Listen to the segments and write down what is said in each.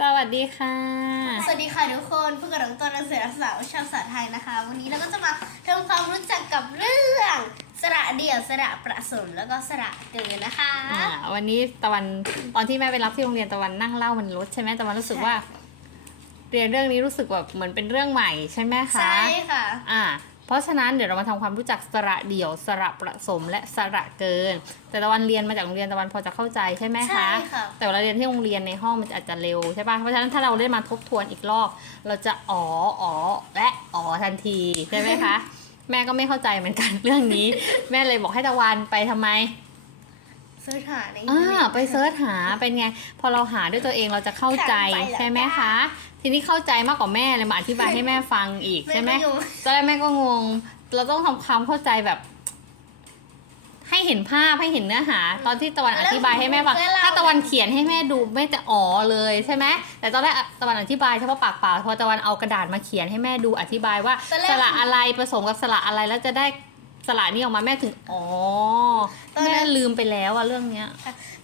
สวัสดีค่ะ สวัสดีค่ะทุกคนพวกเราตัวนักศึกษาวิชาภาษาไทยนะคะ วันนี้เราก็จะมาทำความรู้จักกับเรื่องสระเดี่ยวสระประสมแล้วก็สระเกินนะคะ อ่าวันนี้ตะวันตอนที่แม่ไปรับที่โรงเรียนตะวันนั่งเล่ามันรถใช่ไหมตะวันรู้สึกว่า เรียนเรื่องนี้รู้สึกแบบเหมือนเป็นเรื่องใหม่ใช่ไหมคะใช่ค่ะ อ่า เพราะฉะนั้นเดี๋ยวเรามาทำความรู้จักสระเดี่ยว สระประสมและสระเกิน แต่ตะวันเรียนมาจากโรงเรียนตะวันพอจะเข้าใจใช่ไหมใช่คะค่ะแต่เวลาเรียนที่โรงเรียนในห้องมันอาจจะเร็วใช่ป่ะ เพราะฉะนั้นถ้าเราได้มาทบทวนอีกรอบ เราจะอ๋ออ๋อและอ๋อทันทีใช่ไหมคะ แม่ก็ไม่เข้าใจเหมือนกันเรื่องนี้ แม่เลยบอกให้ตะวันไปทำไม เสิร์ชหาในอ่าอินเทอร์เน็ต ไปเซิร์ชหาเป็นไง พอเราหาด้วยตัวเองเราจะเข้าใจเข้าใจแล้ว ใช่ไหมคะ ทีนี้เข้าใจมากกว่าแม่เลยมาอธิบายให้แม่ฟังอีกใช่ไหมอยู่ตอนแรกแม่ก็งง เราต้องทำความเข้าใจแบบ ให้เห็นภาพให้เห็นเนื้อหา ตอนที่ตะวันอธิบายให้แม่ฟังถ้าตะวันเขียนให้แม่ดูแม่จะอ๋อเลยใช่ไหมแต่ตอนแรกตะวันอธิบายเฉพาะปากเปล่าพอตะวันเอากระดาษมาเขียนให้แแม่ดูอธิบายว่าตอนแรก สระอะไรผสมกับสระอะไรแล้วจะได้ สระนี้ออกมาแม่ถึง อ๋อ ตอนนั้น แม่ลืมไปแล้วอะเรื่องเนี้ย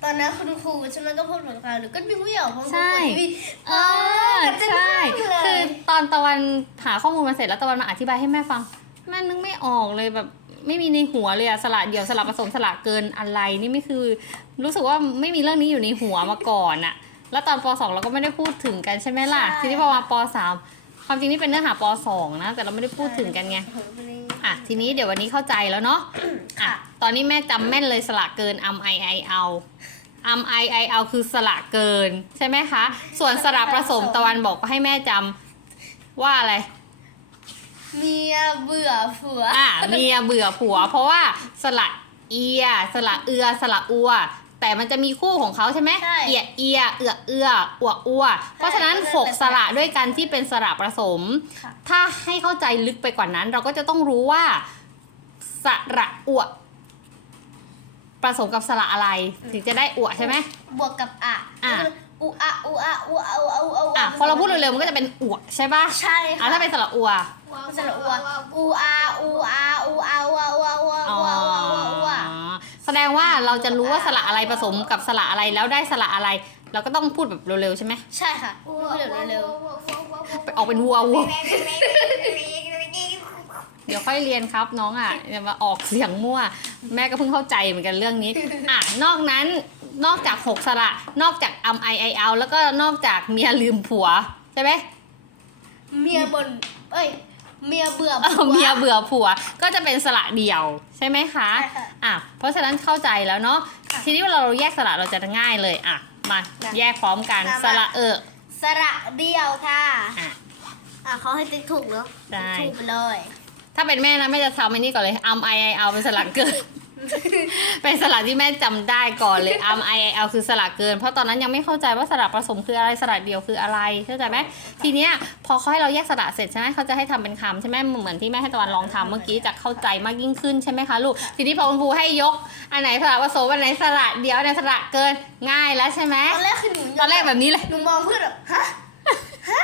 ตอนนั้นคุณครูใช่ไหมก็พูดเหมือนกันหนูก็นึกไม่ออกเพราะใช่คุณครูเออ๋ออจำใช่ได้คือเลยตอนตะวันหาข้อมูลมาเสร็จแล้วตะวันมาอธิบายให้แม่ฟัง แม่นึกไม่ออกเลยแบบไม่มีในหัวเลยอะสละเดี่ยวสละผสมสละเกินอะไรนี่ไม่คือ รู้สึกว่าไม่มีเรื่องนี้อยู่ในหัวมาก่อนอะแล้วตอนป .2 เราก็ไม่ได้พูดถึงกันใช่ไหมล่ะ ใช่ ทีนี้พอมาป .3 ความจริงนี่เป็นเนื้อหาป .2 นะแต่เราไม่ได้พูดถึงกันไงอะ ทีนี้เดี๋ยววันนี้เข้าใจแล้วเนาะอะตอนนี้แม่จำแม่นเลยสละเกินอัมไอไอเอาอัมไอไอเอาคือสละเกิน ใช่ไหมคะ ส่วนสละผสมตะวันบอกให้แม่จำว่าอะไร เมียเบื่อผัวอะเมียเบื่อผัว เพราะว่าสละเอีย สละเอือ สละอัว แต่มันจะมีคู่ของเขาใช่ไหมใช่เอียเอีย เอือเอืออัวอัว เพราะฉะนั้นใช่หกสระด้วยกันที่เป็นสระผสม ค่ะ ถ้าให้เข้าใจลึกไปกว่านั้น เราก็จะต้องรู้ว่า สระอัวผสมกับสระอะไร ถึงจะได้อัวใช่ไหม บวกกับอะอะอุอะอุอะอุอะอุอะอุอะอะพอเราพูดเร็วๆมันก็จะเป็นอัวใช่ปะใช่อะถ้าเป็นสระอัว สระอุอะอูอาอูอาอูอาอูอาอูอาอูอาอ๋อูออา แสดงว่าเราจะรู้ว่าสระอะไรผสมกับสระอะไรแล้วได้สระอะไร เราก็ต้องพูดแบบเร็วๆใช่ไหมใช่ค่ะพูดเร็วเร็วไปออกเป็นวัววัวเดี๋ยวค่อยเรียนครับน้องอะอย่ามาออกเสียงมั่ว แม่ก็เพิ่งเข้าใจเหมือนกันเรื่องนี้อะนอกนั้นนอกจากหกสระนอกจากอัมไอไอเอาแล้วก็นอกจากเมียลืมผัวใช่ไหมเมียบนเอ้ย เมียเบื่อเออเมียเบื่อผัวก็จะเป็นสระเดี่ยวใช่ไหมคะใช่ค่ะอะเพราะฉะนั้นเข้าใจแล้วเนาะค่ะทีนี้เวลาเราแยกสระเราจะง่ายเลยอะมาค่ะแยกพร้อมกันค่ะสระเออสระเดียวค่ะ อะ อะเขาให้ติ๊กถูกเนาะใช่ ถูกไปเลย ถ้าเป็นแม่นะแม่จะทำไอ้นี่ก่อนเลยอัมไอไอเอาเป็นสระเกิน เป็นสระที่แม่จำได้ก่อนเลยอัมไอไอเอาคือสระเกิน เพราะตอนนั้นยังไม่เข้าใจว่าสระผสมคืออะไรสระเดียวคืออะไรเข้าใจไหมทีเนี้ยพอเขาให้เราแยกสระเสร็จใช่ไหมเขาจะให้ทำเป็นคำใช่ไหมเหมือนที่แม่ให้ตะวันลองทำเมื่อกี้จะเข้าใจมากยิ่งขึ้นใช่ไหมคะลูกทีนี้พอคุณครูให้ยกอันไหนสระผสมอันไหนสระเดียวอันไหนสระเกินง่ายแล้วใช่ไหมตอนแรกคือหนูตอนแรกแบบนี้เลยหนูมองเพื่อนแบบฮะฮะ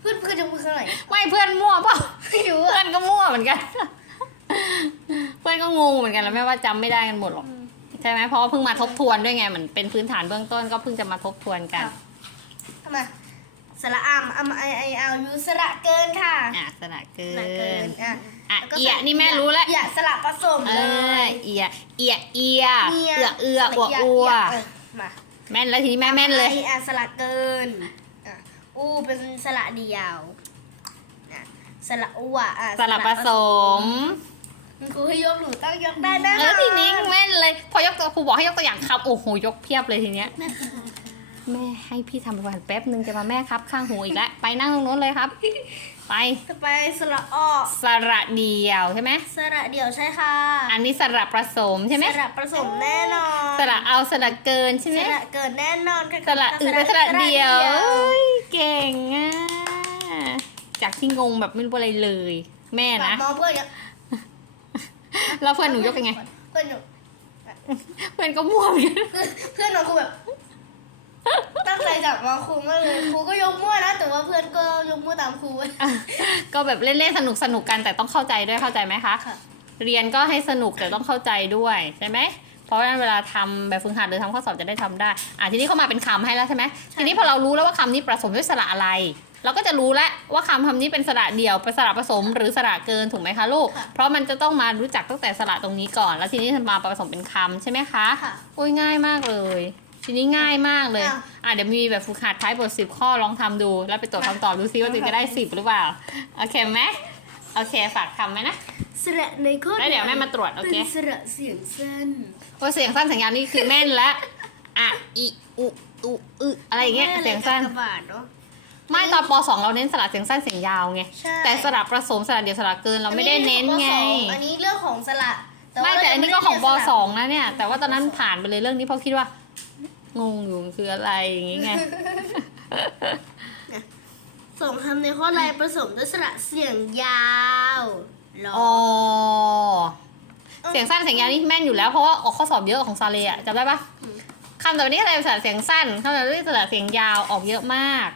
เพื่อนเพื่อนจะพูดเท่าไหร่ไม่เพื่อนมั่วเปล่าไม่รู้เพื่อะอนก็มั่วเหมือนกันเพื่อน ก็งงเหมือนกันแล้วแม่ว่าจำไม่ได้กันหมดหรอกใช่ไหมเพราะว่าเพิ่งมาทบทวนด้วยไงเหมือนเป็นพื้นฐานเบื้องต้นก็เพิ่งจะมาทบทวนกันทำไมสระอัมอัมไอไอเอายูสระเกินค่ะอะสระเกิสระเกินนอะอะแล้วก็เอียนี่แม่รู้แล้วเอียสระผสมเอเลอยเอียเอียเอียมียเอือเอือสอัวระอัวเมาแม่นแล้วทีนี้แม่แม่นเลยไออะสระเกินอะอูเป็นสระเดียวอะสระอัวอะสระผสมคุณ ครูให้ยกหนูต้องยกได้แน่นเอออนทีนี้แม่นเลย พอยกตัวครูบอกให้ยกตัวอย่างครับโอ้โหยกเพียบเลยทีเนี้ยแม่ให้พี่ทำประวัติแป๊บนึงจะมาแม่ครับ ข้างหูอีกแล้วไปนั่งตรงนู้นเลยครับ ไปต่อไปสระออสระเดียวใช่ไหมสระเดียวใช่ค่ะอันนี้สระผสมใช่ไหมสระผสมแน่นอนสระเอาสระเกินใช่ไหมสระเกินแน่นอนค่ะสระอื่นเป็นสระเดียวเอ้ยเก่งอะจากที่งงแบบไม่รู้อะไรเลย แม่นะมองเพื่อนยัง แล้วเพื่อนหนูยกยังไง เพื่อนหนูเพื่อนก็มั่วเหมือนกันเพื่อนหนูคือแบบตั้งใจจับมองครูมากเลยครูก็ยกมั่วนะแต่ว่าเพื่อนก็ยกมั่วตามครูก็แบบเล่นๆสนุกสนุกๆกันแต่ต้องเข้าใจด้วยเข้าใจไหมคะค่ะเรียนก็ให้สนุกแต่ต้องเข้าใจด้วยใช่ไหมเพราะว่าเวลาทำแบบฝึกหัดหรือทำข้อสอบจะได้ทำได้อะทีนี้เขามาเป็นคำให้แล้วใช่ไหมทีนี้พอเรารู้แล้วว่าคำนี้ผสมด้วยสระอะไร เราก็จะรู้แล้วว่าคำคำนี้เป็นสระเดี่ยวเป็นสระผสมหรือสระเกินถูกไหมคะลูกค่ะเพราะมันจะต้องมารู้จักตั้งแต่สระตรงนี้ก่อน แล้วทีนี้มาผสมเป็นคำใช่ไหมคะค่ะโอ้ยง่ายมากเลย ทีนี้ง่ายมากเลยอ้าวอะเดี๋ยวมีแบบฝึกหัดท้ายบทสิบข้อลองทำดู แล้วไปตรวจคำตอบดูซิว่าตัวเองจะได้สิบหรือเปล่า โอเคไหมโอเคฝากทำไหมนะสระในข้อแล้วเดี๋ยวแม่มาตรวจโอเคเป็นสระเสียงสั้นโอ้ยเสียงสั้นสัญญาณนี่คือแม่นและอะอีอุอุอึอะไรอย่างเงี้ยเสียงสั้นกากบาทเนาะ ไม่ตอนปสองเราเน้นสระเสียงสั้นเสียงยาวไง ใช่ แต่สระผสมสระเดียวสระเกินเราไม่ได้เน้นไง อันนี้เรื่องของสระไม่ว่าแต่อันนี้ก็เราของปไม่ได้เรียนสองนะเนี่ย แต่ว่าตอนนั้นผ่านไปเลยเรื่องนี้เพราะคิดว่า งงอยู่มันคืออะไรอย่างงี้ไง ส่งคำในข้อใดผสมด้วยสระเสียงยาวหรอ อ๋อ เสียงสั้นเสียงยาวนี่แม่นอยู่แล้วเพราะว่าออกข้อสอบเยอะของซาเลอะจำได้ปะคำต่อไปนี้อะไรภาษาเสียงสั้นคำต่อไปนี้สระเสียงยาวออกเยอะมาก